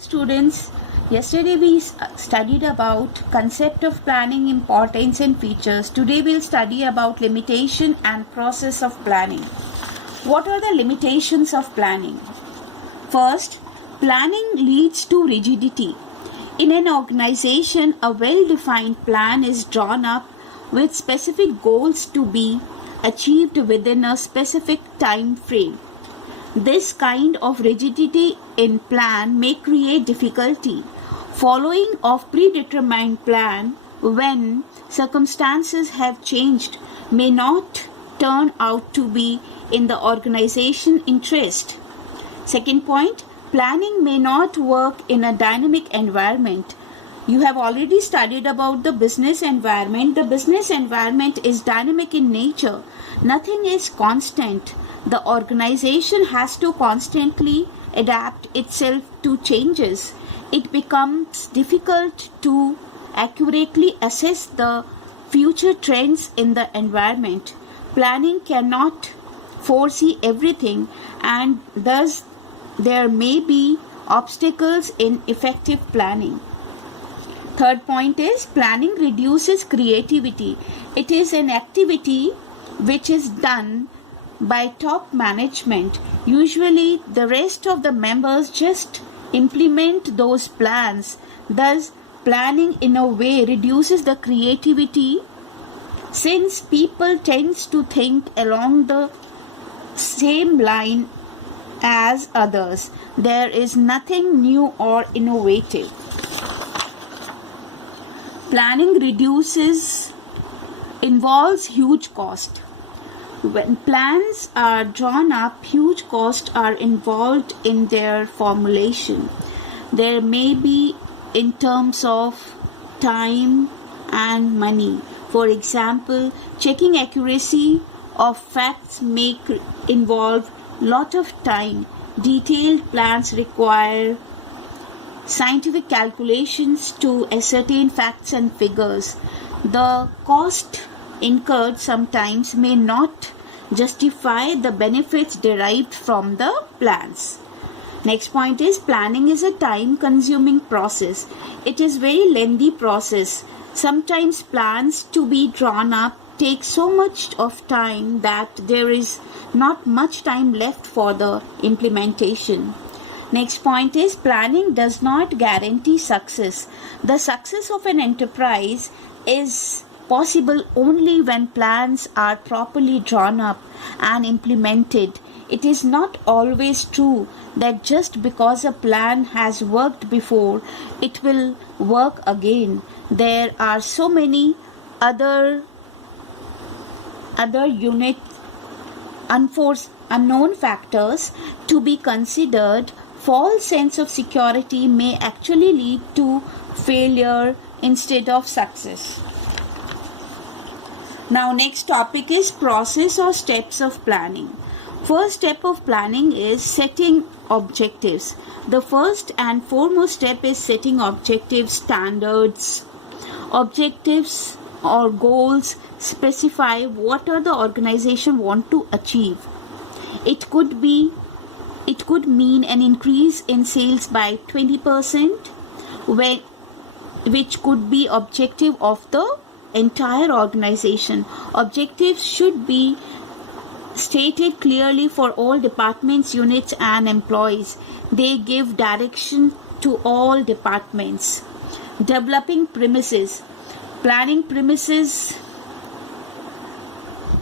Students, yesterday we studied about concept of planning, importance and features. Today we'll study about limitation and process of planning. What are the limitations of planning? First, planning leads to rigidity. In an organization, a well-defined plan is drawn up with specific goals to be achieved within a specific time frame. This kind of rigidity in plan may create difficulty. Following of predetermined plan when circumstances have changed may not turn out to be in the organization interest. Second point, planning may not work in a dynamic environment. You have already studied about the business environment. The business environment is dynamic in nature. Nothing is constant. The organization has to constantly adapt itself to changes. It becomes difficult to accurately assess the future trends in the environment. Planning cannot foresee everything, and thus there may be obstacles in effective planning. Third point is planning reduces creativity. It is an activity which is done by top management. Usually the rest of the members just implement those plans. Thus, planning in a way reduces the creativity since people tend to think along the same line as others. There is nothing new or innovative. Planning involves huge cost. When plans are drawn up, huge costs are involved in their formulation. There may be in terms of time and money. For example, checking accuracy of facts may involve lot of time. Detailed plans require scientific calculations to ascertain facts and figures. The cost incurred sometimes may not justify the benefits derived from the plans. Next point is planning is a time-consuming process. It is very lengthy process. Sometimes plans to be drawn up take so much of time that there is not much time left for the implementation. Next point is planning does not guarantee success. The success of an enterprise is possible only when plans are properly drawn up and implemented. It is not always true that just because a plan has worked before, it will work again. There are so many other unknown factors to be considered. False sense of security may actually lead to failure instead of success. Now next topic is process or steps of planning. First step of planning is setting objectives. The first and foremost step is setting objective standards. Objectives or goals specify what the organization want to achieve. It could mean an increase in sales by 20%, which could be objective of the entire organization. Objectives should be stated clearly for all departments, units and employees. They give direction to all departments. Developing premises. Planning premises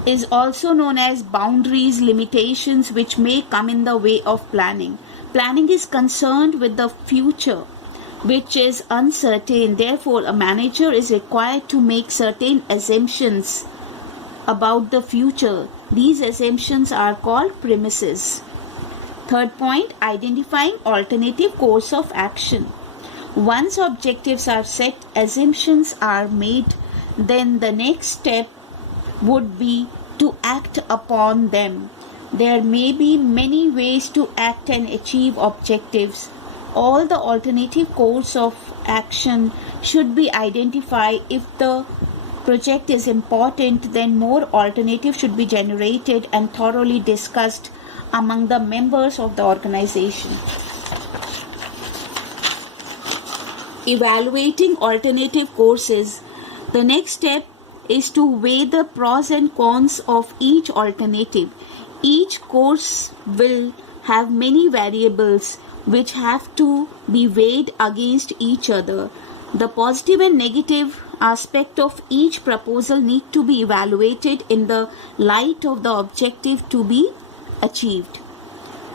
is also known as boundaries, limitations which may come in the way of planning. Planning is concerned with the future, which is uncertain. Therefore, a manager is required to make certain assumptions about the future. These assumptions are called premises. Third point, identifying alternative course of action. Once objectives are set, assumptions are made, then the next step would be to act upon them. There may be many ways to act and achieve objectives. All the alternative course of action should be identified. If the project is important, then more alternatives should be generated and thoroughly discussed among the members of the organization. evaluating alternative courses, the next step is to weigh the pros and cons of each alternative. Each course will have many variables which have to be weighed against each other. The positive and negative aspect of each proposal need to be evaluated in the light of the objective to be achieved.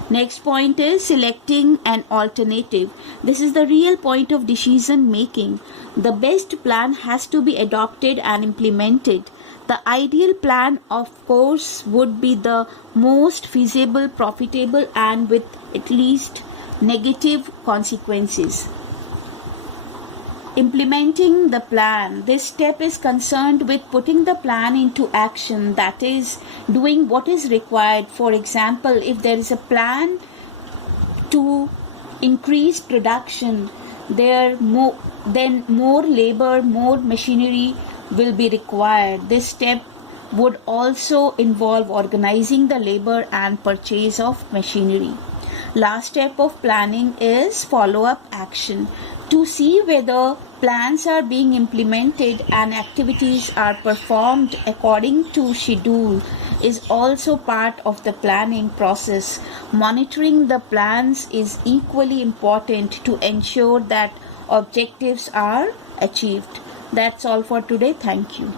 Next point is selecting an alternative. This is the real point of decision making. The best plan has to be adopted and implemented. The ideal plan, of course, would be the most feasible, profitable, and with at least negative consequences. Implementing the plan. This step is concerned with putting the plan into action, that is, doing what is required. For example, if there is a plan to increase production, then more labor, more machinery will be required. This step would also involve organizing the labor and purchase of machinery. Last step of planning is follow-up action. To see whether plans are being implemented and activities are performed according to schedule is also part of the planning process. Monitoring the plans is equally important to ensure that objectives are achieved. That's all for today. Thank you.